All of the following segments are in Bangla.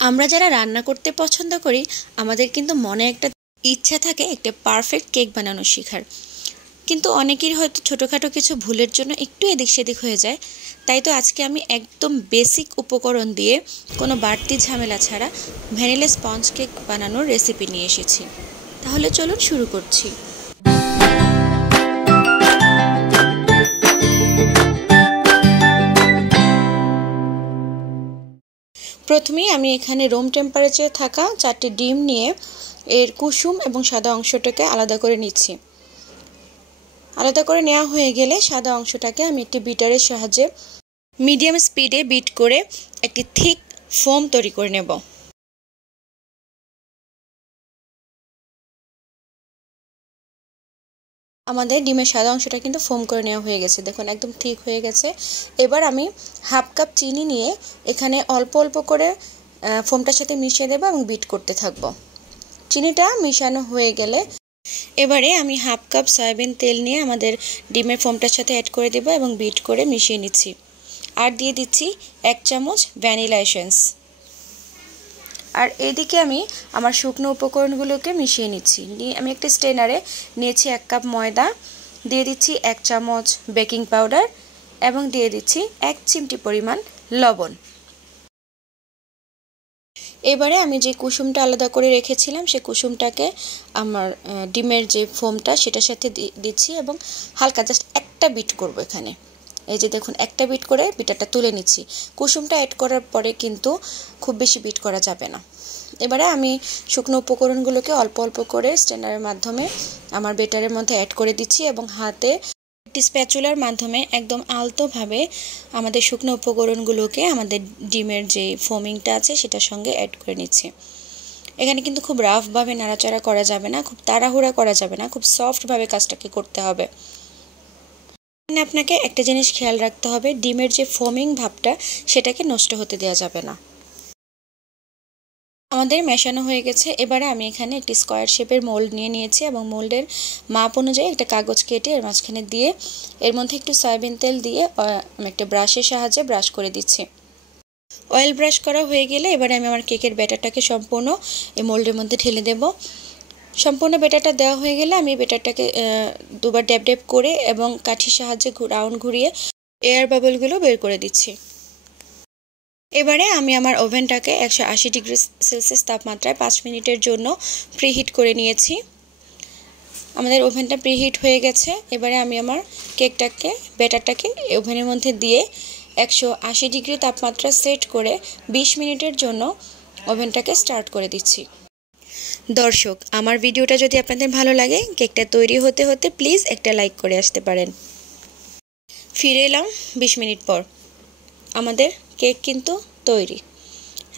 আমরা যারা রান্না করতে পছন্দ করি আমাদের কিন্তু মনে একটা ইচ্ছা থাকে একটা পারফেক্ট কেক বানানো শেখার। কিন্তু অনেকেরই হয়তো ছোটোখাটো কিছু ভুলের জন্য একটু এদিক সেদিক হয়ে যায়। তাই তো আজকে আমি একদম বেসিক উপকরণ দিয়ে কোনো বাড়তি ঝামেলা ছাড়া ভ্যানিলা স্পঞ্জ কেক বানানোর রেসিপি নিয়ে এসেছি। তাহলে চলুন শুরু করছি। প্রথমেই আমি এখানে রুম টেম্পারেচারে থাকা 4টি ডিম নিয়ে এর কুসুম এবং সাদা অংশটাকে আলাদা করে নিচ্ছি। আলাদা করে নেওয়া হয়ে গেলে সাদা অংশটাকে আমি একটি বিটারের সাহায্যে মিডিয়াম স্পিডে বিট করে একটি থিক ফোম তৈরি করে নেব। আমাদের ডিমের সাদা অংশটা কিন্তু ফোম করে নেওয়া হয়ে গেছে, দেখুন একদম ঠিক হয়ে গেছে। এবার আমি হাফ কাপ চিনি নিয়ে এখানে অল্প অল্প করে ফোমটার সাথে মিশিয়ে দেবো এবং বিট করতে থাকবো। চিনিটা মিশানো হয়ে গেলে এবারে আমি হাফ কাপ সয়াবিন তেল নিয়ে আমাদের ডিমের ফোমটার সাথে অ্যাড করে দেবো এবং বিট করে মিশিয়ে নিচ্ছি। আর দিয়ে দিচ্ছি 1 চামচ ভ্যানিলা এসেন্স। আর এদিকে আমি আমার শুকনো উপকরণগুলোকে মিশিয়ে নিচ্ছি। আমি একটা স্ট্রেনারে নিয়েছি 1 কাপ ময়দা, দিয়ে দিচ্ছি 1 চামচ বেকিং পাউডার এবং দিয়ে দিচ্ছি 1 চিমটি পরিমাণ লবণ। এবারে আমি যে কুসুমটা আলাদা করে রেখেছিলাম সেই কুসুমটাকে আমার ডিমের যে ফোমটা সেটার সাথে দিচ্ছি এবং হালকা জাস্ট একটা বিট করব এখানে। এই যে দেখুন একটা বিট করে বিটারটা তুলে নিচ্ছি। কুসুমটা অ্যাড করার পরে কিন্তু খুব বেশি বিট করা যাবে না। এবারে আমি শুকনো উপকরণগুলোকে অল্প অল্প করে স্ট্রেনারের মাধ্যমে আমার বেটারের মধ্যে অ্যাড করে দিচ্ছি এবং হাতে একটি স্প্যাচুলার মাধ্যমে একদম আলতোভাবে আমাদের শুকনো উপকরণগুলোকে আমাদের ডিমের যে ফোমিংটা আছে সেটার সঙ্গে অ্যাড করে নিচ্ছি। এখানে কিন্তু খুব রাফভাবে নাড়াচাড়া করা যাবে না, খুব তাড়াহুড়া করা যাবে না, খুব সফটভাবে কাজটাকে করতে হবে। আপনাকে একটা জিনিস খেয়াল রাখতে হবে, ডিমের যে ফোমিং ভাবটা সেটাকে নষ্ট হতে দেওয়া যাবে না। আমাদের মেশানো হয়ে গেছে। এবারে আমি এখানে একটি স্কোয়ার শেপের মোল্ড নিয়ে নিয়েছি এবং মোল্ডের মাপ অনুযায়ী একটা কাগজ কেটে এর মাঝখানে দিয়ে এর মধ্যে একটু সয়াবিন তেল দিয়ে আমি একটা ব্রাশের সাহায্যে ব্রাশ করে দিচ্ছি। অয়েল ব্রাশ করা হয়ে গেলে এবারে আমি আমার কেকের ব্যাটারটাকে সম্পূর্ণ এই মোল্ডের মধ্যে ঢেলে দেব। সম্পূর্ণ ব্যাটারটা দেওয়া হয়ে গেলে আমি ব্যাটারটাকে দুবার ড্যাব ড্যাব করে এবং কাঠির সাহায্যে রাউন্ড ঘুরিয়ে এয়ার বাবলগুলো বের করে দিচ্ছি। এবারে আমি আমার ওভেনটাকে 180 ডিগ্রি সেলসিয়াস তাপমাত্রায় 5 মিনিটের জন্য প্রিহিট করে নিয়েছি। আমাদের ওভেনটা প্রিহিট হয়ে গেছে। এবারে আমি আমার ব্যাটারটাকে ওভেনের মধ্যে দিয়ে 180 ডিগ্রি তাপমাত্রা সেট করে 20 মিনিটের জন্য ওভেনটাকে স্টার্ট করে দিচ্ছি। দর্শক, আমার ভিডিওটা যদি আপনাদের ভালো লাগে, কেকটা তৈরি হতে হতে প্লিজ একটা লাইক করে আসতে পারেন। ফিরে এলাম 20 মিনিট পর। আমাদের কেক কিন্তু তৈরি।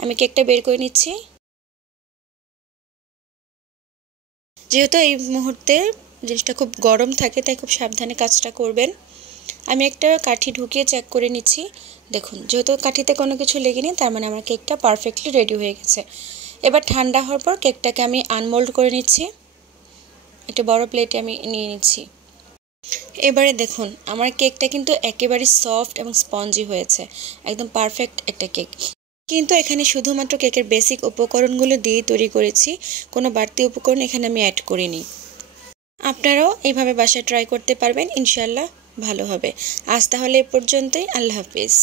আমি কেকটা বের করে নিচ্ছি। যেহেতু এই মুহূর্তে জিনিসটা খুব গরম থাকে তাই খুব সাবধানে কাজটা করবেন। আমি একটা কাঠি ঢুকিয়ে চেক করে নিচ্ছি। দেখুন, যেহেতু কাঠিতে কোনো কিছু লেগেনি তার মানে আমার কেকটা পারফেক্টলি রেডি হয়ে গেছে। এবার ঠান্ডা হওয়ার পর কেকটাকে আমি আনমোল্ড করে নিচ্ছি। একটা বড় প্লেটে আমি নিয়ে নিচ্ছি। এবারে দেখুন আমার কেকটা কিন্তু একেবারে সফট এবং স্পঞ্জি হয়েছে, একদম পারফেক্ট একটা কেক। কিন্তু এখানে শুধুমাত্র কেকের বেসিক উপকরণগুলো দিয়ে তৈরি করেছি, কোনো বাড়তি উপকরণ এখানে আমি অ্যাড করিনি। আপনারাও এইভাবে বাসায় ট্রাই করতে পারবেন, ইনশাল্লাহ ভালো হবে। আজ তাহলে এ পর্যন্তই, আল্লাহ হাফিজ।